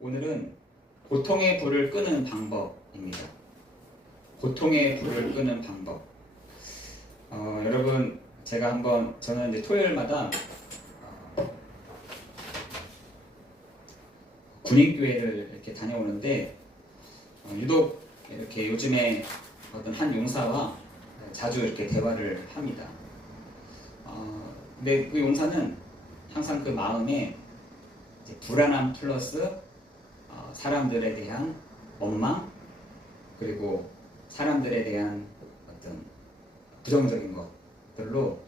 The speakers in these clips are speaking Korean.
오늘은 고통의 불을 끄는 방법입니다. 고통의 불을 끄는 방법. 여러분, 제가 저는 이제 토요일마다 군인교회를 이렇게 다녀오는데, 유독 이렇게 요즘에 어떤 한 용사와 자주 이렇게 대화를 합니다. 근데 그 용사는 항상 그 마음에 이제 불안함 플러스 사람들에 대한 원망, 그리고 사람들에 대한 어떤 부정적인 것들로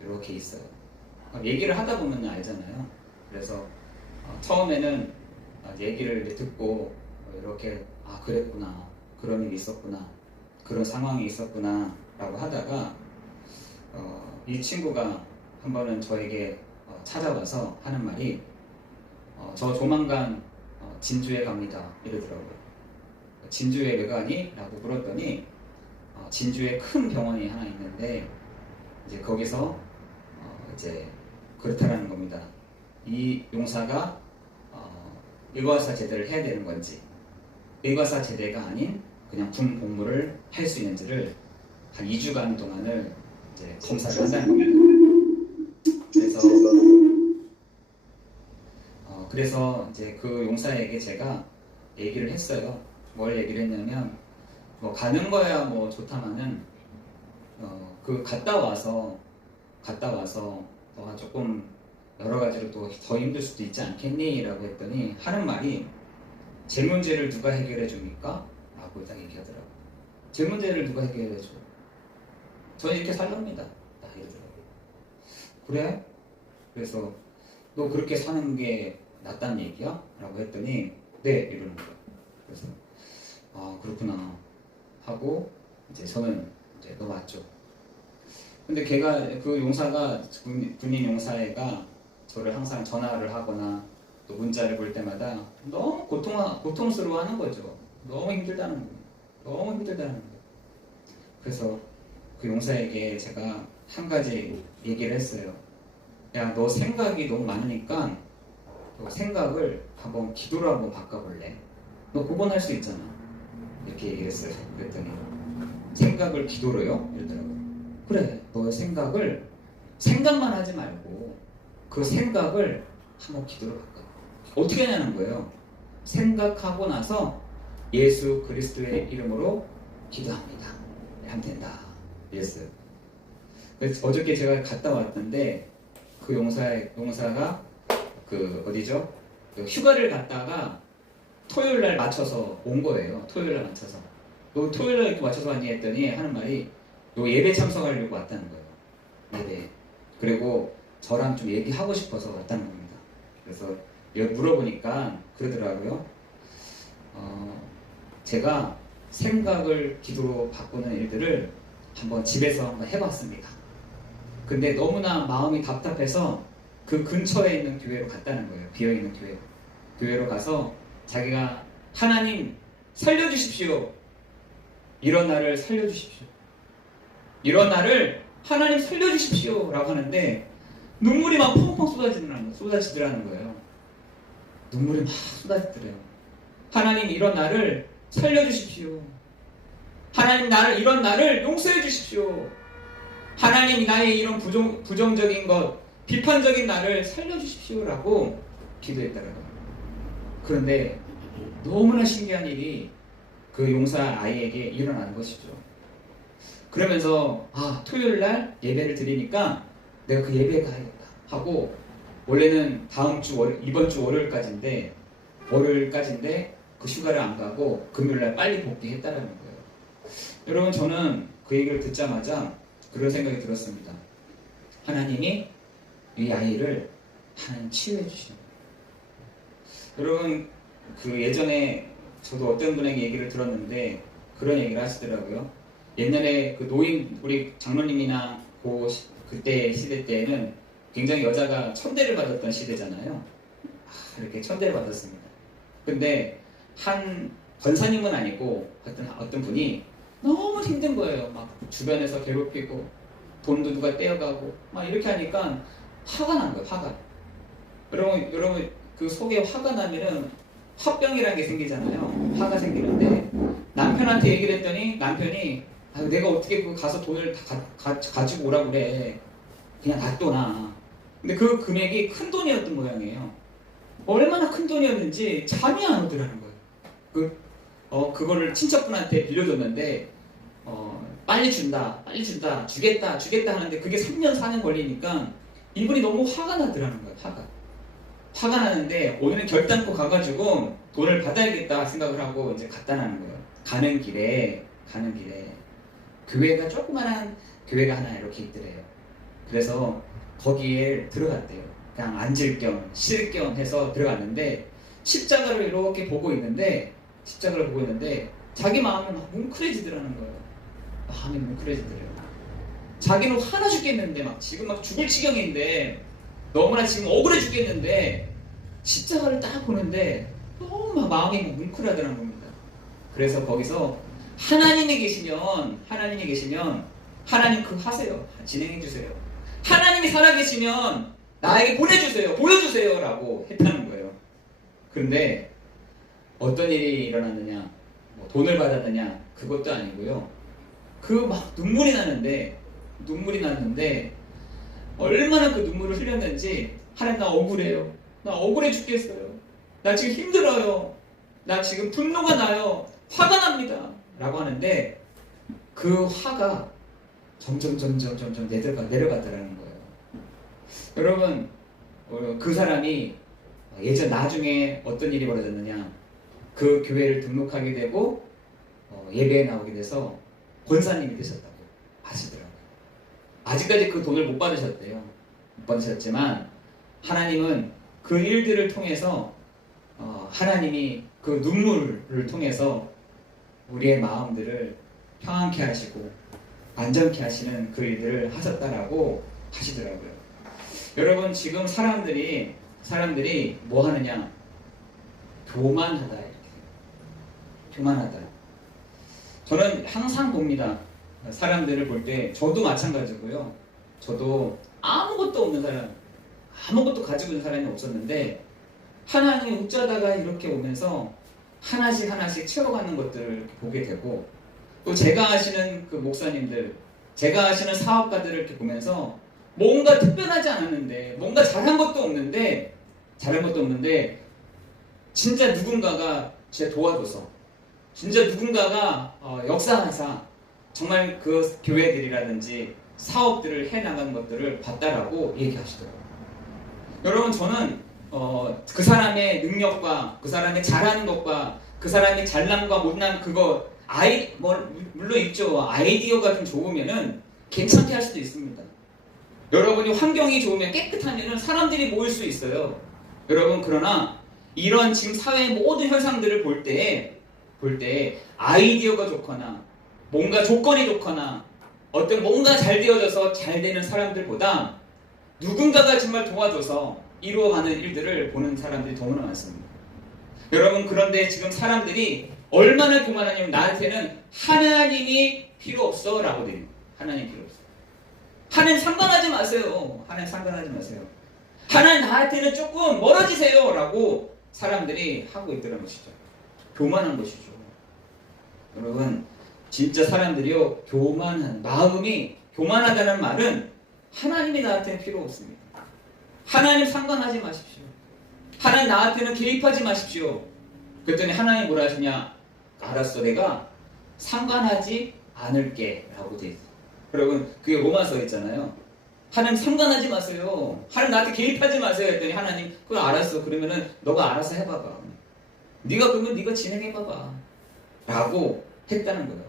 이렇게 있어요. 얘기를 하다 보면 알잖아요. 그래서 처음에는 얘기를 듣고 이렇게 그랬구나, 그런 일이 있었구나, 그런 상황이 있었구나 라고 하다가 이 친구가 한 번은 저에게 찾아와서 하는 말이 저 조만간 진주에 갑니다 이러더라고요. 진주에 왜 가니? 라고 물었더니 진주에 큰 병원이 하나 있는데 이제 거기서 이제 그렇다라는 겁니다. 이 용사가 의과사 제대를 해야 되는 건지, 의과사 제대가 아닌 그냥 군 복무를 할 수 있는지를 한 2주간 동안을 이제 검사를 한다는 겁니다. 그래서 이제 그 용사에게 제가 얘기를 했어요. 뭘 얘기를 했냐면, 가는 거야 뭐 좋다마는 그 갔다 와서 너가 조금 여러 가지로 또 더 힘들 수도 있지 않겠니? 라고 했더니 하는 말이, 제 문제를 누가 해결해 줍니까? 라고 딱 얘기하더라고요. 제 문제를 누가 해결해 줘? 저는 이렇게 살랍니다. 딱 이러더라고요. 그래? 그래서 너 그렇게 사는 게 낫다는 얘기야? 라고 했더니 네, 이러는 거예요. 그래서 그렇구나 하고 이제 저는 이제 넘어왔죠. 근데 그 용사가, 군인 용사애가 저를 항상 전화를 하거나 또 문자를 볼 때마다 너무 고통스러워 하는 거죠. 너무 힘들다는 거예요. 너무 힘들다는 거예요. 그래서 그 용사에게 제가 한 가지 얘기를 했어요. 야, 너 생각이 너무 많으니까 너 생각을 기도로 한번 바꿔볼래? 너 그건 할 수 있잖아. 이렇게 얘기했어요. 그랬더니 생각을 기도로요? 이러더라고요. 그래, 너 생각만 하지 말고 그 생각을 한번 기도로 바꿔. 어떻게 하냐는 거예요. 생각하고 나서 예수 그리스도의 이름으로 기도합니다. 하면 된다. 이랬어요. 그래서 어저께 제가 갔다 왔는데 그 용사가 어디죠? 휴가를 갔다가 토요일 날 맞춰서 온 거예요. 토요일 날 맞춰서. 너 토요일 날 이렇게 맞춰서 왔니? 했더니 하는 말이, 너 예배 참석하려고 왔다는 거예요. 예배. 그리고 저랑 좀 얘기하고 싶어서 왔다는 겁니다. 그래서 물어보니까 그러더라고요. 제가 생각을 기도로 바꾸는 일들을 집에서 한번 해봤습니다. 근데 너무나 마음이 답답해서 그 근처에 있는 교회로 갔다는 거예요. 비어있는 교회로 가서 자기가 하나님 살려주십시오. 이런 나를 살려주십시오. 이런 나를 하나님 살려주십시오. 라고 하는데 눈물이 막 펑펑 쏟아지더라는 거예요. 눈물이 막 쏟아지더래요. 하나님 이런 나를 살려주십시오. 하나님 이런 나를 용서해 주십시오. 하나님 나의 이런 부정적인 것, 비판적인 나를 살려주십시오. 라고 기도했더라고요. 그런데 너무나 신기한 일이 그 용사 아이에게 일어나는 것이죠. 그러면서 토요일 날 예배를 드리니까 내가 그 예배에 가야겠다 하고, 원래는 이번 주 월요일까지인데 그 휴가를 안 가고 금요일 날 빨리 복귀했다라는 거예요. 여러분, 저는 그 얘기를 듣자마자 그런 생각이 들었습니다. 하나님이 이 아이를 하나님 치유해 주시는 거예요. 여러분, 예전에 저도 어떤 분에게 얘기를 들었는데 그런 얘기를 하시더라고요. 옛날에 우리 장로님이나 그때 시대 때에는 굉장히 여자가 천대를 받았던 시대잖아요. 이렇게 천대를 받았습니다. 근데 한 권사님은 아니고 어떤 분이 너무 힘든 거예요. 막 주변에서 괴롭히고 돈도 누가 떼어가고 막 이렇게 하니까 화가 난 거예요. 화가. 여러분 그 속에 화가 나면은 화병이라는 게 생기잖아요. 화가 생기는데 남편한테 얘기를 했더니 남편이 내가 어떻게 그 가서 돈을 다 가지고 오라고 그래. 그냥 놔둬놔. 근데 그 금액이 큰 돈이었던 모양이에요. 얼마나 큰 돈이었는지 잠이 안 오더라는 거예요. 그거를 친척분한테 빌려줬는데 빨리 준다, 주겠다 하는데 그게 3년 4년 걸리니까 이분이 너무 화가 나더라는 거예요. 화가 나는데 오늘은 결단코 가가지고 돈을 받아야겠다 생각을 하고 이제 갖다 놔는 거예요. 가는 길에 교회가 조그만한 교회가 하나 이렇게 있더래요. 그래서 거기에 들어갔대요. 그냥 앉을 겸 쉴 겸 해서 들어갔는데 십자가를 이렇게 보고 있는데 자기 마음이 막 뭉클해지더라는 거예요. 마음이 뭉클해지더래요. 자기는 화나 죽겠는데 지금 죽을 지경인데 너무나 지금 억울해 죽겠는데 십자가를 딱 보는데 너무 막 마음이 뭉클하더라는 겁니다. 그래서 거기서 하나님이 계시면 하나님 그거 하세요. 진행해 주세요. 하나님이 살아계시면 나에게 보여주세요 라고 했다는 거예요. 그런데 어떤 일이 일어났느냐, 돈을 받았느냐, 그것도 아니고요. 눈물이 났는데 얼마나 그 눈물을 흘렸는지 하나님 나 억울해요. 나 억울해 죽겠어요. 나 지금 힘들어요. 나 지금 분노가 나요. 화가 납니다. 라고 하는데 그 화가 점점 내려가더라는 거예요. 여러분 그 사람이 나중에 어떤 일이 벌어졌느냐, 그 교회를 등록하게 되고 예배에 나오게 돼서 권사님이 되셨다고 하시더라고요. 아직까지 그 돈을 못 받으셨대요. 못 받으셨지만 하나님은 그 일들을 통해서 하나님이 그 눈물을 통해서 우리의 마음들을 평안케 하시고 안정케 하시는 그 일들을 하셨다라고 하시더라고요. 여러분 지금 사람들이 뭐 하느냐? 교만하다 이렇게. 교만하다. 저는 항상 봅니다. 사람들을 볼 때 저도 마찬가지고요. 저도 아무것도 없는 사람, 아무것도 가지고 있는 사람이 없었는데 하나님이 웃자다가 이렇게 오면서 하나씩 채워가는 것들을 보게 되고, 또 제가 아시는 그 목사님들, 제가 아시는 사업가들을 이렇게 보면서 뭔가 특별하지 않았는데, 뭔가 잘한 것도 없는데 진짜 누군가가 제 도와줘서, 진짜 누군가가 역사하사 정말 그 교회들이라든지 사업들을 해나가는 것들을 봤다라고 얘기하시더라고요. 여러분 저는 그 사람의 능력과 그 사람의 잘하는 것과 그 사람의 잘남과 못남 그거 물론 있죠. 아이디어가 좀 좋으면은 괜찮게 할 수도 있습니다. 여러분이 환경이 좋으면 깨끗하면은 사람들이 모일 수 있어요. 여러분 그러나 이런 지금 사회의 모든 현상들을 볼 때 아이디어가 좋거나 뭔가 조건이 좋거나 어떤 뭔가 잘 되어져서 잘 되는 사람들보다 누군가가 정말 도와줘서 이루어가는 일들을 보는 사람들이 너무나 많습니다. 여러분 그런데 지금 사람들이 얼마나 교만하냐면 나한테는 하나님이 필요 없어 라고 드립니다. 하나님 필요 없어. 하나님 상관하지 마세요. 하나님 나한테는 조금 멀어지세요 라고 사람들이 하고 있더라는 것이죠. 교만한 것이죠. 여러분 진짜 사람들이요 마음이 교만하다는 말은 하나님이 나한테는 필요 없습니다. 하나님 상관하지 마십시오. 하나님 나한테는 개입하지 마십시오. 그랬더니 하나님 뭐라 하시냐? 알았어, 내가 상관하지 않을게 라고 돼 있어요. 여러분 그게 로마서에 있잖아요. 하나님 상관하지 마세요. 하나님 나한테 개입하지 마세요 했더니 하나님 그거 알았어. 그러면은 너가 알아서 해봐봐. 그러면 네가 진행해봐봐 라고 했다는 거예요.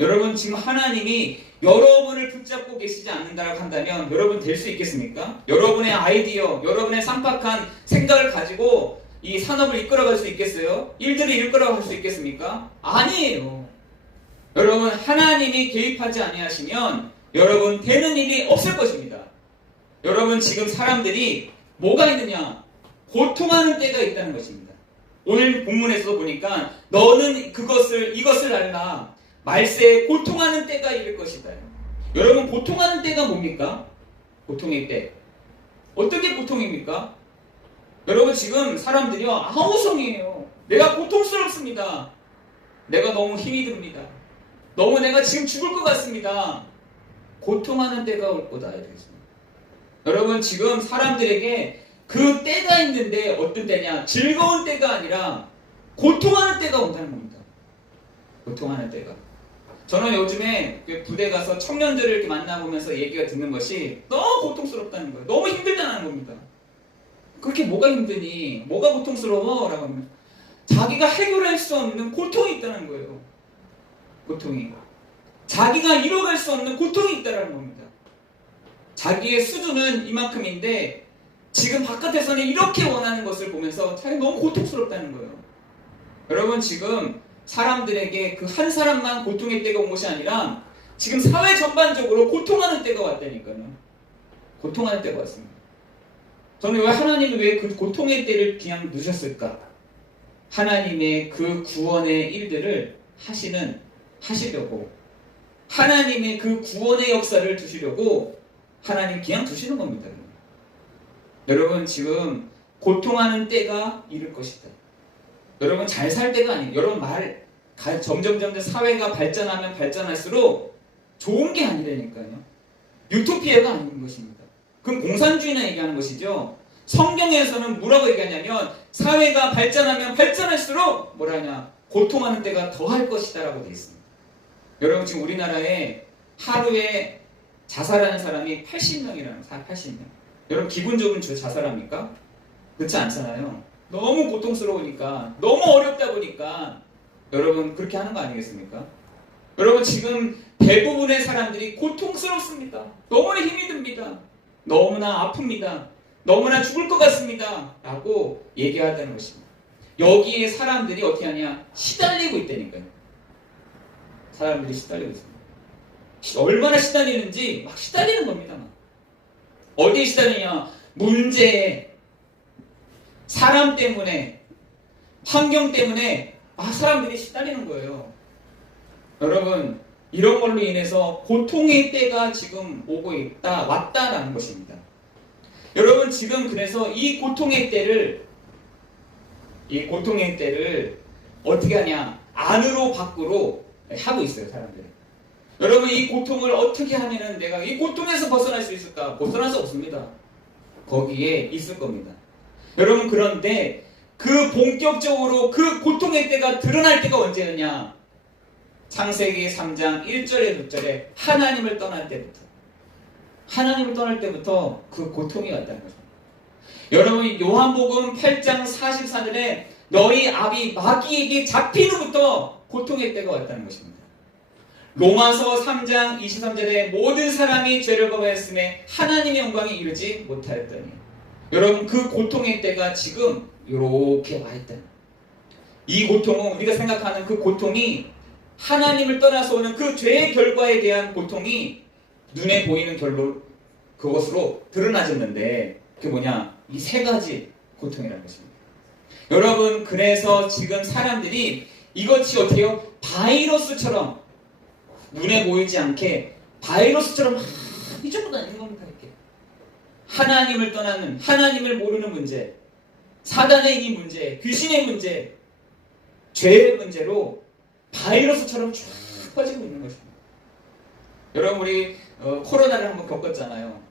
여러분 지금 하나님이 여러분을 붙잡고 계시지 않는다고 한다면 여러분 될 수 있겠습니까? 여러분의 아이디어, 여러분의 쌍박한 생각을 가지고 이 산업을 이끌어갈 수 있겠어요? 일들을 이끌어갈 수 있겠습니까? 아니에요. 여러분 하나님이 개입하지 아니하시면 여러분 되는 일이 없을 것입니다. 여러분 지금 사람들이 뭐가 있느냐? 고통하는 때가 있다는 것입니다. 오늘 본문에서 보니까 너는 이것을 알라. 말세에 고통하는 때가 이를 것이다. 여러분 고통하는 때가 뭡니까? 고통의 때. 어떤 게 고통입니까? 여러분 지금 사람들이요 아우성이에요. 내가 고통스럽습니다. 내가 너무 힘이 듭니다. 너무 내가 지금 죽을 것 같습니다. 고통하는 때가 올 거다. 여러분, 지금 사람들에게 그 때가 있는데 어떤 때냐? 즐거운 때가 아니라 고통하는 때가 온다는 겁니다. 고통하는 때가. 저는 요즘에 부대 가서 청년들을 이렇게 만나보면서 얘기가 듣는 것이 너무 고통스럽다는 거예요. 너무 힘들다는 겁니다. 그렇게 뭐가 힘드니? 뭐가 고통스러워? 라고 하면 자기가 해결할 수 없는 고통이 있다는 거예요. 고통이. 자기가 이뤄갈 수 없는 고통이 있다는 겁니다. 자기의 수준은 이만큼인데 지금 바깥에서는 이렇게 원하는 것을 보면서 자기 너무 고통스럽다는 거예요. 여러분, 지금 사람들에게 그 한 사람만 고통의 때가 온 것이 아니라 지금 사회 전반적으로 고통하는 때가 왔다니까요. 고통하는 때가 왔습니다. 저는 왜 하나님은 왜 그 고통의 때를 그냥 누셨을까? 하나님의 그 구원의 일들을 하시려고, 하나님의 그 구원의 역사를 두시려고 하나님 그냥 두시는 겁니다. 여러분, 지금 고통하는 때가 이를 것이다. 여러분, 잘 살 때가 아니에요. 여러분, 점점 사회가 발전하면 발전할수록 좋은 게 아니라니까요. 유토피아가 아닌 것입니다. 그럼 공산주의나 얘기하는 것이죠. 성경에서는 뭐라고 얘기하냐면 사회가 발전하면 발전할수록 뭐라냐? 고통하는 때가 더할 것이다 라고 되어 있습니다. 여러분, 지금 우리나라에 하루에 자살하는 사람이 80명이라는 80명. 여러분, 기분 좋은 자살합니까? 그렇지 않잖아요. 너무 고통스러우니까, 너무 어렵다 보니까 여러분 그렇게 하는 거 아니겠습니까? 여러분, 지금 대부분의 사람들이 고통스럽습니다. 너무나 힘이 듭니다. 너무나 아픕니다. 너무나 죽을 것 같습니다. 라고 얘기하다는 것입니다. 여기에 사람들이 어떻게 하냐? 시달리고 있다니까요. 사람들이 시달리고 있습니다. 얼마나 시달리는지 막 시달리는 겁니다. 어디에 시달리냐? 문제에, 사람 때문에, 환경 때문에 사람들이 시달리는 거예요. 여러분, 이런 걸로 인해서 고통의 때가 지금 왔다라는 것입니다. 여러분, 지금 그래서 이 고통의 때를 어떻게 하냐? 안으로 밖으로 하고 있어요, 사람들이. 여러분, 이 고통을 어떻게 하면은 내가 이 고통에서 벗어날 수 있을까? 벗어날 수 없습니다. 거기에 있을 겁니다. 여러분, 그런데 그 본격적으로 그 고통의 때가 드러날 때가 언제였냐? 창세기 3장 1절에 2절에 하나님을 떠날 때부터 그 고통이 왔다는 거죠. 여러분, 요한복음 8장 44절에 너희 아비 마귀에게 잡힌 후부터 고통의 때가 왔다는 것입니다. 로마서 3장 23절에 모든 사람이 죄를 범하였음에 하나님의 영광에 이르지 못하였더니, 여러분, 그 고통의 때가 지금 이렇게 와 있다. 이 고통은 우리가 생각하는 그 고통이 하나님을 떠나서 오는 그 죄의 결과에 대한 고통이 눈에 보이는 그것으로 드러나졌는데, 그게 뭐냐? 이 세 가지 고통이라는 것입니다. 여러분, 그래서 지금 사람들이 이것이 어때요? 바이러스처럼 눈에 보이지 않게 바이러스처럼 이쪽으로 다니는 겁니다. 이렇게 하나님을 떠나는, 하나님을 모르는 문제, 사단의 이 문제, 귀신의 문제, 죄의 문제로 바이러스처럼 쭉 퍼지고 있는 것입니다. 여러분, 우리 코로나를 한번 겪었잖아요.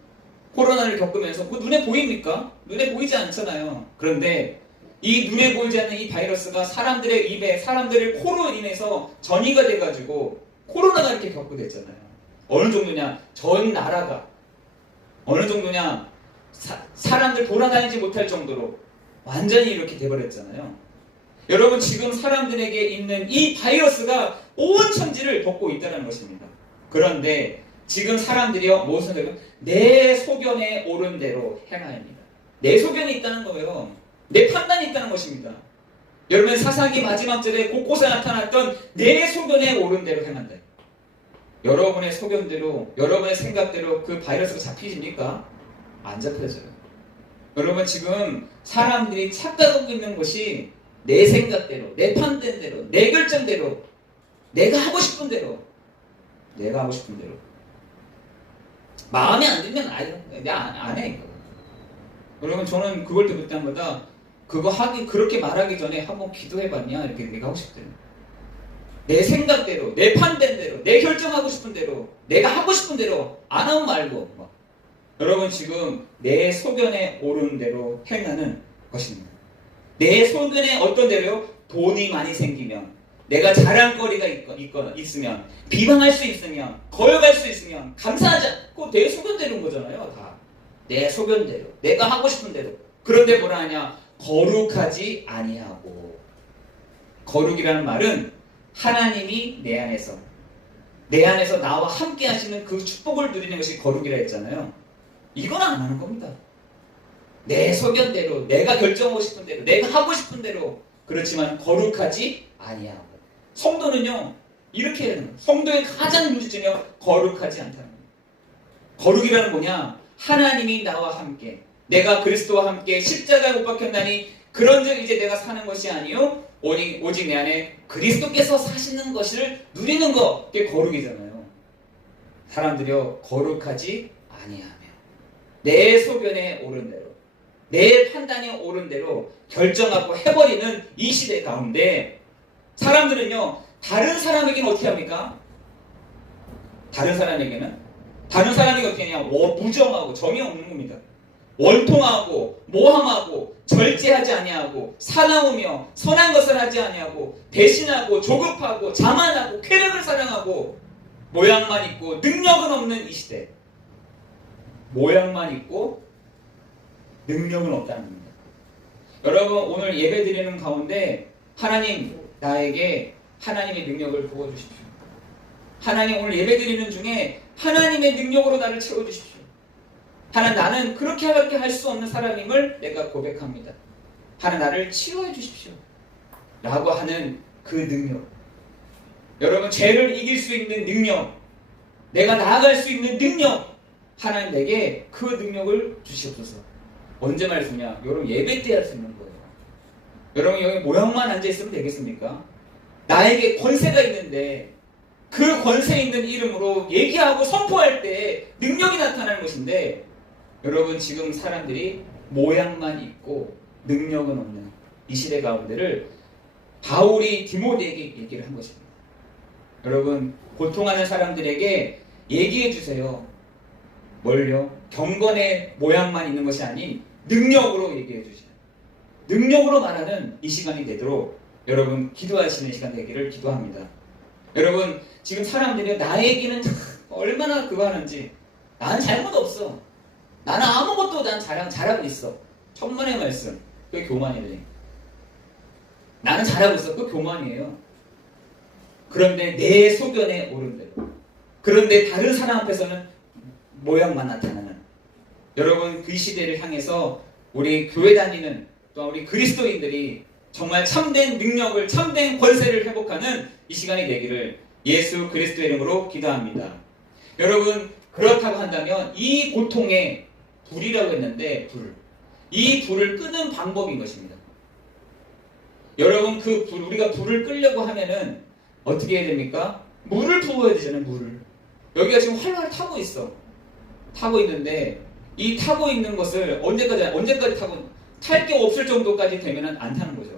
코로나를 겪으면서 그 눈에 보입니까? 눈에 보이지 않잖아요. 그런데 이 눈에 보이지 않는 이 바이러스가 사람들의 입에, 사람들의 코로 인해서 전이가 돼가지고 코로나가 이렇게 겪게 됐잖아요. 어느 정도냐? 전 나라가 어느 정도냐? 사람들 돌아다니지 못할 정도로 완전히 이렇게 돼버렸잖아요. 여러분, 지금 사람들에게 있는 이 바이러스가 온 천지를 덮고 있다는 것입니다. 그런데 지금 사람들이요, 무엇을 하냐면 내 소견에 옳은 대로 행하입니다. 내 소견이 있다는 거예요. 내 판단이 있다는 것입니다. 여러분, 사사기 마지막 절에 곳곳에 나타났던 내 소견에 옳은 대로 행한다. 여러분의 소견대로, 여러분의 생각대로 그 바이러스가 잡히십니까? 안 잡혀져요. 여러분, 지금 사람들이 착각하고 있는 것이 내 생각대로, 내 판단대로, 내 결정대로, 내가 하고 싶은 대로, 마음에 안 들면 안 해. 여러분, 저는 그걸 들을 때마다 그렇게 말하기 전에 한번 기도해봤냐? 이렇게 내가 하고 싶대요. 내 생각대로, 내 판단대로, 내 결정하고 싶은 대로, 내가 하고 싶은 대로 안 하고 말고 막. 여러분 지금 내 소견에 오른 대로 행하는 것입니다. 내 소견에 어떤 대로요? 돈이 많이 생기면, 내가 자랑거리가 있으면, 비방할 수 있으면, 거역할 수 있으면 감사하지 않고 내 소견대로인 거잖아요. 다 내 소견대로, 내가 하고 싶은 대로. 그런데 뭐라 하냐? 거룩하지 아니하고. 거룩이라는 말은 하나님이 내 안에서 나와 함께 하시는 그 축복을 누리는 것이 거룩이라 했잖아요. 이건 안 하는 겁니다. 내 소견대로, 내가 결정하고 싶은 대로, 내가 하고 싶은 대로. 그렇지만 거룩하지 아니하고. 성도는요, 이렇게 해야 되는 거예요. 성도의 가장 문제점이요, 거룩하지 않다는 거예요. 거룩이라는 뭐냐? 하나님이 나와 함께, 내가 그리스도와 함께 십자가에 못 박혔나니 그런즉 이제 내가 사는 것이 아니요 오직 내 안에 그리스도께서 사시는 것을 누리는 것, 그게 거룩이잖아요. 사람들이요, 거룩하지 아니하며 내 소견에 오른 대로, 내 판단에 오른 대로 결정하고 해버리는 이 시대 가운데 사람들은요, 다른 사람에게는 어떻게 합니까? 다른 사람에게 어떻게 하냐? 무정하고 정이 없는 겁니다. 원통하고 모함하고 절제하지 아니하고 사나우며 선한 것을 하지 아니하고 배신하고 조급하고 자만하고 쾌락을 사랑하고 모양만 있고 능력은 없는 이 시대. 모양만 있고 능력은 없다는 겁니다. 여러분 오늘 예배 드리는 가운데 하나님, 나에게 하나님의 능력을 부어주십시오. 하나님, 오늘 예배 드리는 중에 하나님의 능력으로 나를 채워주십시오. 하나님, 나는 그렇게 할 수 없는 사람임을 내가 고백합니다. 하나님, 나를 치유해 주십시오. 라고 하는 그 능력. 여러분, 죄를 이길 수 있는 능력, 내가 나아갈 수 있는 능력, 하나님 내게 그 능력을 주시옵소서. 언제 말씀이냐? 여러분, 예배 때 할 수 있는 거예요. 여러분, 여기 모양만 앉아있으면 되겠습니까? 나에게 권세가 있는데 그 권세 있는 이름으로 얘기하고 선포할 때 능력이 나타나는 것인데, 여러분 지금 사람들이 모양만 있고 능력은 없는 이 시대 가운데를 바울이 디모데에게 얘기를 한 것입니다. 여러분, 고통하는 사람들에게 얘기해 주세요. 뭘요? 경건의 모양만 있는 것이 아닌 능력으로 얘기해 주세요. 능력으로 말하는 이 시간이 되도록 여러분 기도하시는 시간 되기를 기도합니다. 여러분, 지금 사람들이 나에게는 얼마나 그거 하는지, 나는 잘못 없어, 나는 아무것도 난 잘하고 있어, 천만의 말씀, 그게 교만이래. 나는 잘하고 있어, 그게 교만이에요. 그런데 내 소견에 오른 대로, 그런데 다른 사람 앞에서는 모양만 나타나는, 여러분 그 시대를 향해서 우리 교회 다니는 또 우리 그리스도인들이 정말 참된 능력을, 참된 권세를 회복하는 이 시간이 되기를 예수 그리스도의 이름으로 기도합니다. 여러분, 그렇다고 한다면 이 고통의 불이라고 했는데, 이 불을 끄는 방법인 것입니다. 여러분, 그 불, 우리가 불을 끄려고 하면은 어떻게 해야 됩니까? 물을 부어야 되잖아요. 물을. 여기가 지금 활활 타고 있어. 타고 있는데 이 타고 있는 것을 언제까지 타고, 탈 게 없을 정도까지 되면은 안 타는 거죠.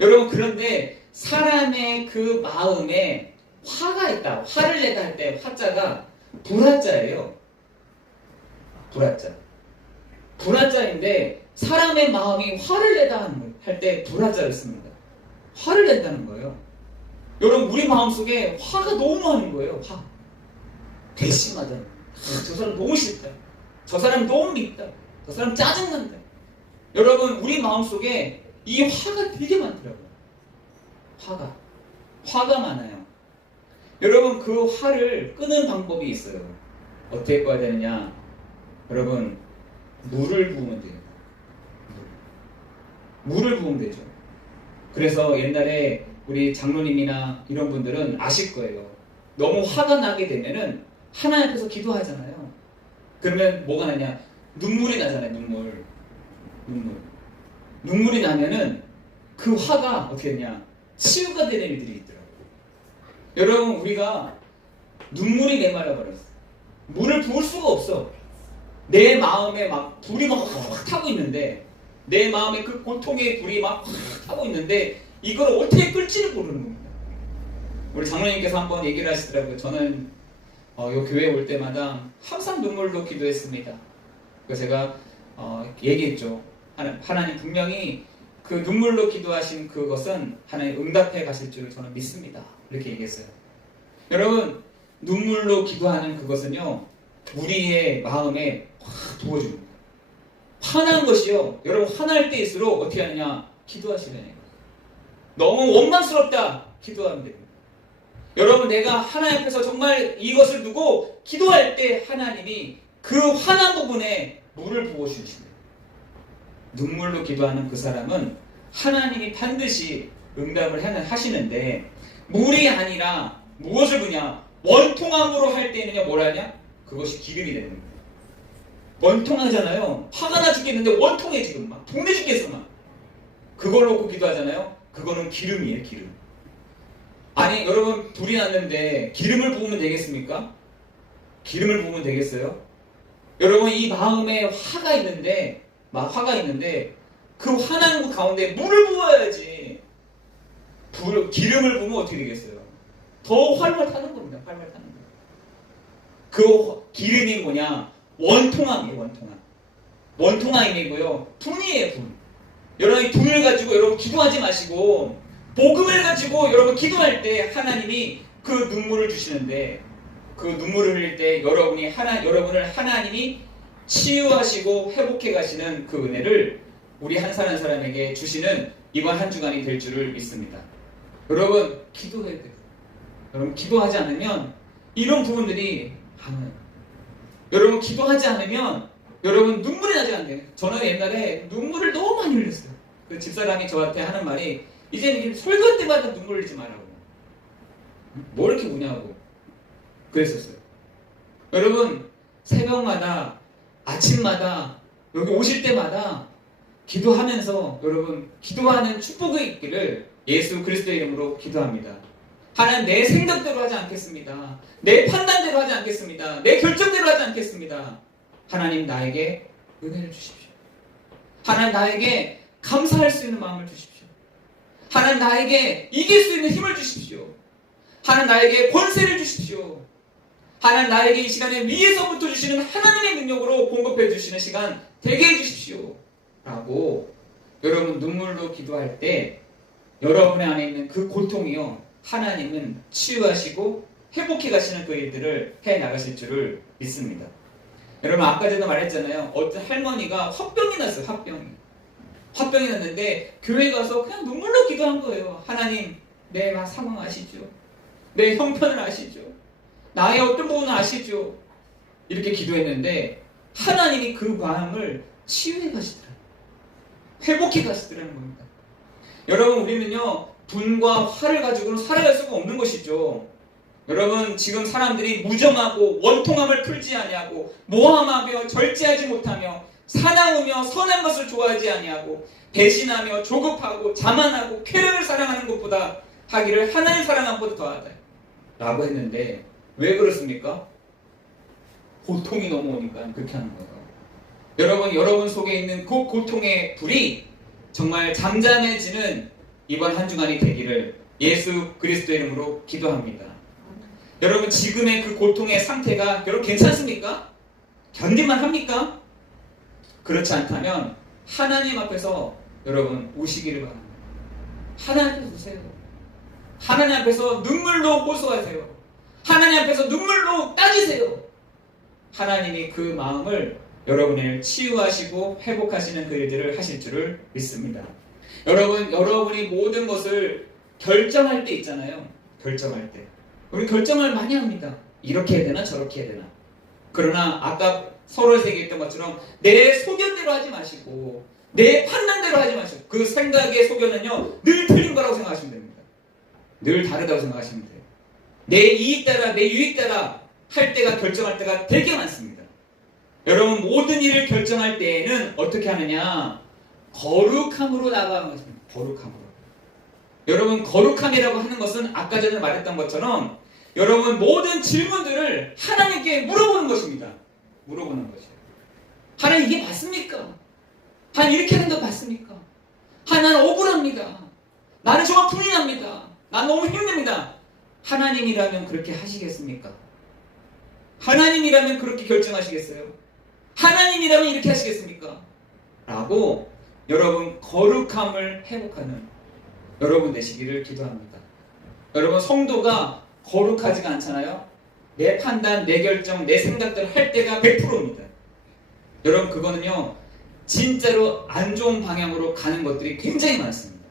여러분, 그런데 사람의 그 마음에 화가 있다, 화를 내다 할 때 화자가 불화자예요. 불화자인데 사람의 마음이 화를 내다 할 때 불화자를 씁니다. 화를 낸다는 거예요. 여러분, 우리 마음속에 화가 너무 많은 거예요. 화. 괘씸하다. 저 사람 너무 싫다. 저 사람 너무 밉다. 저 사람 짜증난다. 여러분, 우리 마음속에 이 화가 되게 많더라고요. 화가 많아요. 여러분, 그 화를 끄는 방법이 있어요. 어떻게 꺼야 되느냐? 여러분, 물을 부으면 돼요. 물을 부으면 되죠. 그래서 옛날에 우리 장로님이나 이런 분들은 아실 거예요. 너무 화가 나게 되면은 하나님 앞에서 기도하잖아요. 그러면 뭐가 나냐? 눈물이 나잖아요. 눈물이 나면은 그 화가 어떻게 되냐? 치유가 되는 일들이 있더라고요. 여러분, 우리가 눈물이 메말라 버렸어. 물을 부을 수가 없어. 내 마음에 막 불이 막 타고 있는데 내 마음에 그 고통의 불이 막 하고 있는데 이걸 어떻게 끌지를 모르는 겁니다. 우리 장로님께서 한번 얘기를 하시더라고요. 저는 요 교회에 올 때마다 항상 눈물로 기도했습니다. 그래서 제가 얘기했죠. 하나님 분명히 그 눈물로 기도하신 그것은 하나님 응답해 가실 줄 저는 믿습니다. 이렇게 얘기했어요. 여러분, 눈물로 기도하는 그것은요, 우리의 마음에 확 부어줍니다. 화난 것이요, 여러분 화날 때일수록 어떻게 하느냐? 기도하시려니까. 너무 원망스럽다, 기도하면 됩니다. 여러분, 내가 하나님 앞에서 정말 이것을 두고 기도할 때 하나님이 그 화난 부분에 물을 부어주십니다. 눈물로 기도하는 그 사람은 하나님이 반드시 응답을 하시는데, 물이 아니라 무엇을 부냐? 원통함으로 할 때는요, 뭘 하냐? 그것이 기름이 되는 거예요. 원통하잖아요. 화가 나 죽겠는데 원통해 지금 막 동네 죽겠어 막. 그걸 놓고 기도하잖아요. 그거는 기름이에요, 기름. 아니, 여러분 불이 났는데 기름을 부으면 되겠습니까? 기름을 부으면 되겠어요? 여러분, 이 마음에 화가 있는데 그 화난 가운데 물을 부어야지. 기름을 부으면 어떻게 되겠어요? 더 활활 타는 겁니다. 활활 타는 거예요. 그 기름이 뭐냐? 원통함이에요. 원통함. 원통함이고요. 분이에요. 분. 여러분, 이 분을 가지고 여러분 기도하지 마시고 복음을 가지고 여러분 기도할 때 하나님이 그 눈물을 주시는데, 그 눈물을 흘릴 때 여러분을 하나님이 치유하시고 회복해 가시는 그 은혜를 우리 한 사람 한 사람에게 주시는 이번 한 주간이 될 줄을 믿습니다. 여러분, 기도해야 돼요. 여러분, 기도하지 않으면 이런 부분들이 안 와요. 여러분, 기도하지 않으면 여러분 눈물이 나지 않아요. 저는 옛날에 눈물을 너무 많이 흘렸어요. 그 집사람이 저한테 하는 말이, 이제는 설교 때마다 눈물 흘리지 말라고. 뭐 이렇게 우냐고 그랬었어요. 여러분, 새벽마다 아침마다 여기 오실 때마다 기도하면서 여러분 기도하는 축복이 있기를 예수 그리스도의 이름으로 기도합니다. 하나님, 내 생각대로 하지 않겠습니다. 내 판단대로 하지 않겠습니다. 내 결정대로 하지 않겠습니다. 하나님, 나에게 은혜를 주십시오. 하나님, 나에게 감사할 수 있는 마음을 주십시오. 하나님, 나에게 이길 수 있는 힘을 주십시오. 하나님, 나에게 권세를 주십시오. 하나님, 나에게 이 시간에 위에서부터 주시는 하나님의 능력으로 공급해 주시는 시간 되게 해주십시오. 라고 여러분 눈물로 기도할 때 여러분의 안에 있는 그 고통이요, 하나님은 치유하시고 회복해 가시는 그 일들을 해 나가실 줄을 믿습니다. 여러분, 아까 전에 말했잖아요. 어떤 할머니가 화병이 났어요. 화병이 났는데 교회 가서 그냥 눈물로 기도한 거예요. 하나님, 내 상황 아시죠? 내 형편을 아시죠? 나의 어떤 부분을 아시죠? 이렇게 기도했는데 하나님이 그 마음을 치유해 가시더라고요. 회복해 가시더라는 겁니다. 여러분, 우리는요, 분과 화를 가지고는 살아갈 수가 없는 것이죠. 여러분, 지금 사람들이 무정하고 원통함을 풀지 아니하고 모함하며 절제하지 못하며 사나우며 선한 것을 좋아하지 아니하고 배신하며 조급하고 자만하고 쾌락을 사랑하는 것보다 하기를 하나님 사랑한 것보다 더하다 라고 했는데, 왜 그렇습니까? 고통이 넘어오니까 그렇게 하는 거예요. 여러분 속에 있는 그 고통의 불이 정말 잠잠해지는 이번 한 주간이 되기를 예수 그리스도의 이름으로 기도합니다. 여러분, 지금의 그 고통의 상태가 여러분 괜찮습니까? 견딜만 합니까? 그렇지 않다면 하나님 앞에서 여러분 오시기를 바랍니다. 하나님 앞에 오세요. 하나님 앞에서 눈물로 호소하세요. 하나님 앞에서 눈물로 따지세요. 하나님이 그 마음을 여러분을 치유하시고 회복하시는 그 일들을 하실 줄을 믿습니다. 여러분이 모든 것을 결정할 때 있잖아요. 결정할 때 우리 결정을 많이 합니다. 이렇게 해야 되나 저렇게 해야 되나. 그러나 아까 서로에서 얘기했던 것처럼 내 소견대로 하지 마시고 내 판단대로 하지 마시고, 그 생각의 소견은요 늘 틀린 거라고 생각하시면 됩니다. 늘 다르다고 생각하시면 돼요. 내 이익 따라 내 유익 따라 할 때가, 결정할 때가 되게 많습니다. 여러분, 모든 일을 결정할 때에는 어떻게 하느냐? 거룩함으로 나아가는 것입니다. 거룩함으로. 여러분, 거룩함이라고 하는 것은 아까 전에 말했던 것처럼 여러분 모든 질문들을 하나님께 물어보는 것입니다. 물어보는 것이에요. 하나님, 이게 맞습니까? 하나님 이렇게 하는 것 맞습니까? 하나님 나는 억울합니다. 나는 정말 분이 납니다. 난 너무 힘듭니다. 하나님이라면 그렇게 하시겠습니까? 하나님이라면 그렇게 결정하시겠어요? 하나님이라면 이렇게 하시겠습니까? 라고 여러분 거룩함을 회복하는 여러분 되시기를 기도합니다. 여러분 성도가 거룩하지가 않잖아요. 내 판단, 내 결정, 내 생각대로 할 때가 100%입니다. 여러분 그거는요 진짜로 안 좋은 방향으로 가는 것들이 굉장히 많습니다.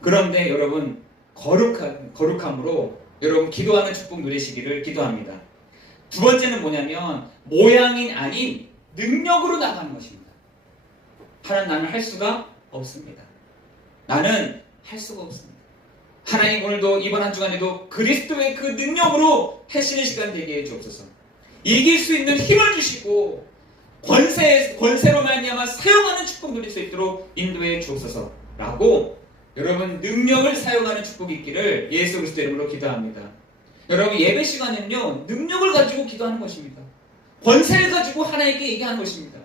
그런데 여러분 거룩함으로 여러분 기도하는 축복 누리시기를 기도합니다. 두 번째는 뭐냐면 모양이 아닌 능력으로 나가는 것입니다. 하나님 나는 할 수가 없습니다. 나는 할 수가 없습니다. 하나님 오늘도 이번 한 주간에도 그리스도의 그 능력으로 하시는 시간 되게 해주옵소서. 이길 수 있는 힘을 주시고 권세로 말미암아 사용하는 축복 누릴 수 있도록 인도해 주옵소서 라고 여러분 능력을 사용하는 축복이 있기를 예수 그리스도 이름으로 기도합니다. 여러분 예배 시간에는요 능력을 가지고 기도하는 것입니다. 권세를 가지고 하나님께 얘기하는 것입니다.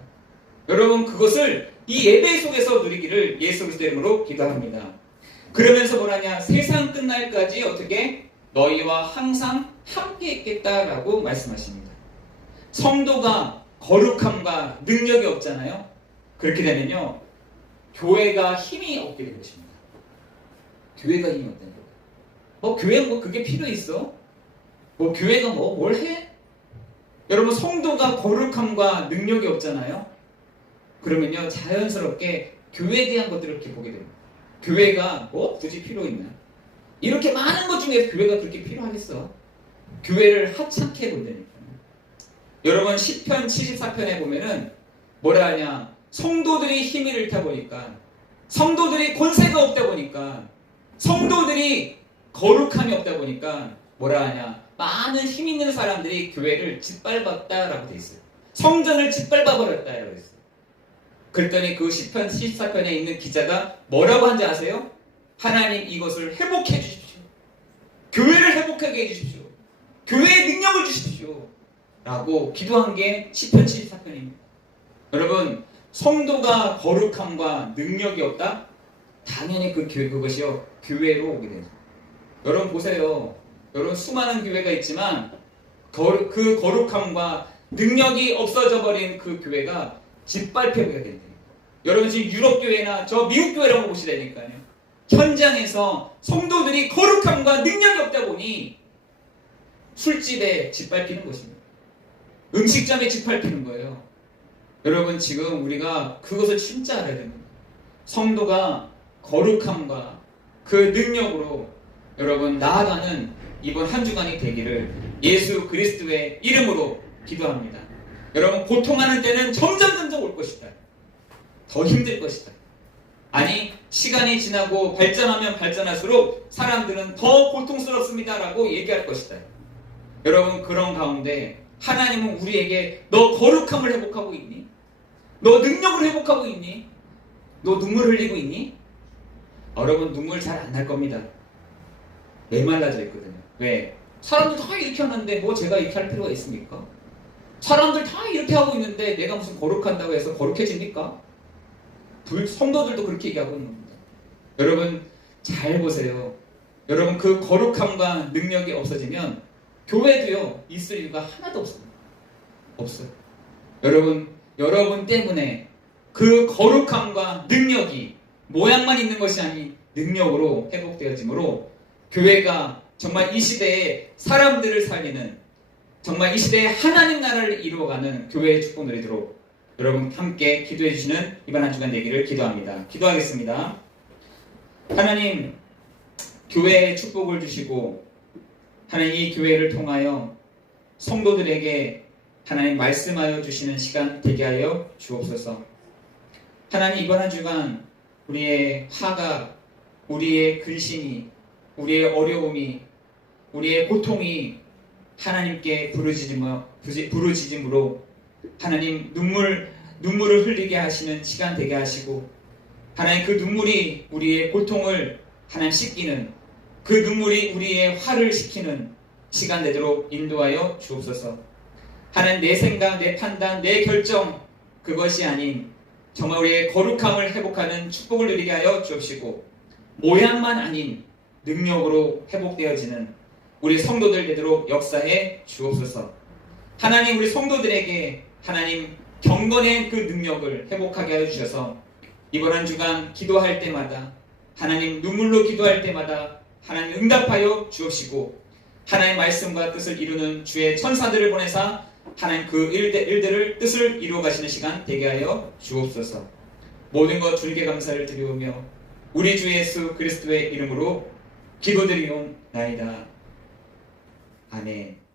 여러분 그것을 이 예배 속에서 누리기를 예수 그리스도 이름으로 기도합니다. 그러면서 뭐라냐 세상 끝날까지 어떻게 너희와 항상 함께 있겠다라고 말씀하십니다. 성도가 거룩함과 능력이 없잖아요. 그렇게 되면요 교회가 힘이 없게 된 것입니다. 교회가 힘이 없다는 거예요. 교회가 뭐 그게 필요 있어? 교회가 뭘 해? 여러분 성도가 거룩함과 능력이 없잖아요. 그러면요 자연스럽게 교회에 대한 것들을 이렇게 보게 됩니다. 교회가 굳이 필요 있나? 이렇게 많은 것 중에 교회가 그렇게 필요하겠어? 교회를 하찮게 본다니까요. 여러분 시편 74편에 보면은 뭐라 하냐 성도들이 힘을 잃다 보니까 성도들이 권세가 없다 보니까 성도들이 거룩함이 없다 보니까 뭐라 하냐 많은 힘 있는 사람들이 교회를 짓밟았다라고 돼 있어요. 성전을 짓밟아버렸다라고 돼 있어요. 그랬더니 그 시편 74편에 있는 기자가 뭐라고 한지 아세요? 하나님 이것을 회복해 주십시오. 교회를 회복하게 해주십시오. 교회의 능력을 주십시오. 라고 기도한 게 시편 74편입니다. 여러분 성도가 거룩함과 능력이 없다? 당연히 그것이요 교회로 오게 됩니다. 여러분 보세요. 여러분 수많은 교회가 있지만 그 거룩함과 능력이 없어져 버린 그 교회가 짓밟혀오게 된다. 여러분 지금 유럽 교회나 저 미국 교회라고 보시다니까요. 현장에서 성도들이 거룩함과 능력이 없다 보니 술집에 짓밟히는 것입니다. 음식점에 짓밟히는 거예요. 여러분 지금 우리가 그것을 진짜 알아야 됩니다. 성도가 거룩함과 그 능력으로 여러분 나아가는 이번 한 주간이 되기를 예수 그리스도의 이름으로 기도합니다. 여러분 고통하는 때는 점점 올 것이다. 더 힘들 것이다. 아니 시간이 지나고 발전하면 발전할수록 사람들은 더 고통스럽습니다 라고 얘기할 것이다. 여러분 그런 가운데 하나님은 우리에게 너 거룩함을 회복하고 있니? 너 능력을 회복하고 있니? 너 눈물 흘리고 있니? 여러분 눈물 잘 안 날 겁니다. 메말라져 있거든요. 왜? 사람들 다 이렇게 하는데 제가 이렇게 할 필요가 있습니까? 사람들 다 이렇게 하고 있는데 내가 무슨 거룩한다고 해서 거룩해집니까? 성도들도 그렇게 얘기하고 있는 겁니다. 여러분 잘 보세요. 여러분 그 거룩함과 능력이 없어지면 교회도요 있을 이유가 하나도 없습니다. 없어요. 여러분 때문에 그 거룩함과 능력이 모양만 있는 것이 아닌 능력으로 회복되어지므로 교회가 정말 이 시대에 사람들을 살리는 정말 이 시대에 하나님 나라를 이루어가는 교회의 축복 누리도록 여러분 함께 기도해 주시는 이번 한 주간 되기를 기도합니다. 기도하겠습니다. 하나님 교회에 축복을 주시고 하나님 이 교회를 통하여 성도들에게 하나님 말씀하여 주시는 시간 되게 하여 주옵소서. 하나님 이번 한 주간 우리의 화가 우리의 근심이 우리의 어려움이 우리의 고통이 하나님께 부르짖음으로 하나님 눈물을 흘리게 하시는 시간 되게 하시고 하나님 그 눈물이 우리의 고통을 하나님 씻기는 그 눈물이 우리의 화를 식히는 시간 되도록 인도하여 주옵소서. 하나님 내 생각, 내 판단, 내 결정 그것이 아닌 정말 우리의 거룩함을 회복하는 축복을 누리게 하여 주옵시고, 모양만 아닌 능력으로 회복되어지는 우리 성도들 되도록 역사해 주옵소서. 하나님, 우리 성도들에게 하나님 경건의 그 능력을 회복하게 하여 주셔서 이번 한 주간 기도할 때마다, 하나님 눈물로 기도할 때마다 하나님 응답하여 주옵시고, 하나님의 말씀과 뜻을 이루는 주의 천사들을 보내사 하나님 그 일들을 뜻을 이루어 가시는 시간 되게 하여 주옵소서. 모든 것 주님께 감사를 드리오며 우리 주 예수 그리스도의 이름으로 기도드리옵나이다. 아멘.